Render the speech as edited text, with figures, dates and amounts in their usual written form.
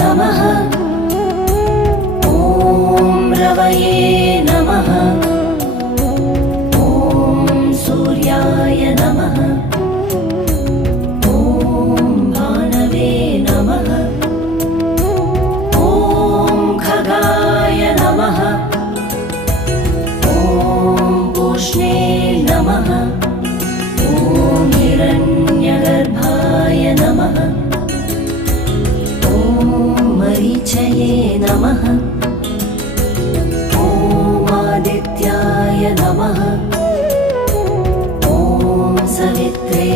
नमः। ॐ रवये नमः। ॐ सूर्याय नमः। ॐ भानवे नमः। ॐ खगाय नमः। ॐ पूष्णे नमः। ॐ हिरण्यगर्भाय नमः। ॐ मरीचये नमः। ॐ आदित्याय नमः। ॐ सवित्रे